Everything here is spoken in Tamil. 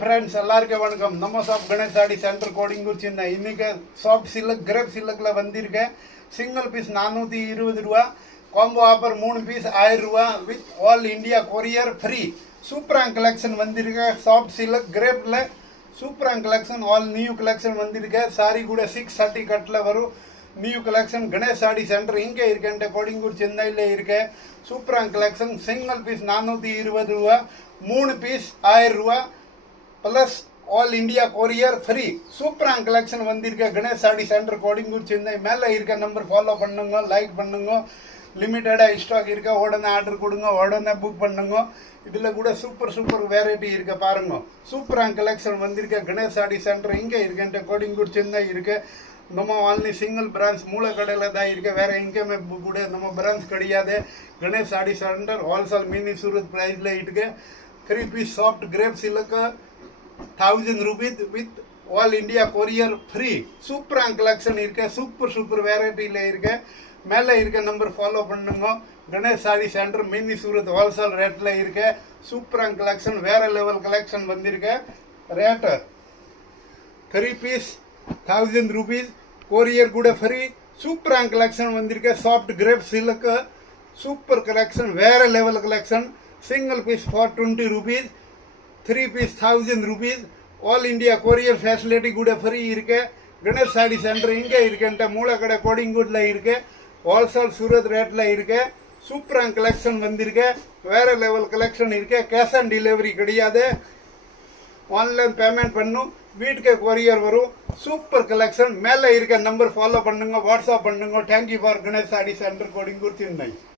फ्रेंड्स எல்லாருக்கும் வணக்கம். நம்ம ஷாப் கணேஷ் சாடி சென்டர் கோடிங்கூர் சென்னை. இன்னைக்கு சாஃப்ட் சில்க் கிரேப் சில்க்ல வந்திருக்கேன். சிங்கிள் பீஸ் 420 ரூபா, காம்போ ஆஃபர் 3 பீஸ் 1000 ரூபா with all India courier free. சூப்பரான கலெக்ஷன் வந்திருக்கு. சாஃப்ட் சில்க் கிரேப்ல சூப்பரான கலெக்ஷன், ஆல் நியூ கலெக்ஷன் வந்திருக்கு. சாரி கூட 630 கட்ல வரும். நியூ கலெக்ஷன் கணேஷ் சாடி சென்டர் இங்கே இருக்கேன், கோடிங்கூர் சென்னையில் இருக்கு. சூப்பரான கலெக்ஷன். சிங்கிள் பீஸ் 420 ரூபா, 3 பீஸ் 1000 ரூபா plus all India courier free. சூப்பரான கலெக்ஷன் வந்திருக்க கணேஷ் சாடி சென்டர் கோடிங்கூர் சென்னை. மேலே இருக்க நம்பர் ஃபாலோ பண்ணுங்க, லைக் பண்ணுங்க. லிமிட்டடாக ஸ்டாக் இருக்க, உடனே ஆர்டர் கொடுங்க, உடனே புக் பண்ணுங்க. இதில் கூட சூப்பர் வெரைட்டி இருக்க பாருங்க. சூப்பரான கலெக்ஷன் வந்திருக்க கணேஷ் சாடி சென்டர் இங்கே இருக்க கோடிங்கூர் சென்னை இருக்கு. நம்ம ஆன்லி சிங்கிள் பிரான்ச் மூலக்கடையில் தான் இருக்க, வேற எங்கேயுமே கூட நம்ம பிரான்ச் கிடையாது. கணேஷ் சாடி சென்டர் ஹோல்சேல் மினி சூரத் பிரைஸ்ல இருக்கு. 3 piece soft crepe silk 1000 rupees with all India courier free. சூப்பரான கலெக்ஷன் இருக்க, சூப்பர் வெரைட்டியில் இருக்க. மேலே இருக்க நம்பர் ஃபாலோ பண்ணுங்க. கணேஷ் சாடி சென்டர் மினி சூரத் ஹோல்சேல் ரேட்டில் இருக்க. சூப்பரான கலெக்ஷன், வேற லெவல் கலெக்ஷன் வந்திருக்க. ரேட்டு 3 பீஸ் 1000 rupees, கொரியர் கூட ஃப்ரீ. சூப்பரான கலெக்ஷன் வந்திருக்க. Soft crepe silk super collection, வேற level collection. Single piece 420 rupees, 3 piece 1000 rupees. All India courier facility கூட ஃப்ரீ இருக்கு. கணேஷ் சாடி சென்டர் இங்கே இருக்குன்ட்டு மூலக்கடை கோடிங்கூட்ல இருக்கு. ஹோல்சேல் சூரத் ரேட்ல இருக்கு. சூப்பரான கலெக்ஷன் வந்திருக்கு. வேற லெவல் கலெக்ஷன் இருக்கு. கேஷ் ஆன் டெலிவரி கிடையாது. ஆன்லைன் பேமெண்ட் பண்ணும், வீட்டுக்கு கொரியர் வரும். Super collection. மேலே இருக்க நம்பர் ஃபாலோ பண்ணுங்க, வாட்ஸ்அப் பண்ணுங்க. தேங்க்யூ ஃபார் கணேஷ் சாடி சென்டர் கோடிங்கூர் சென்னை.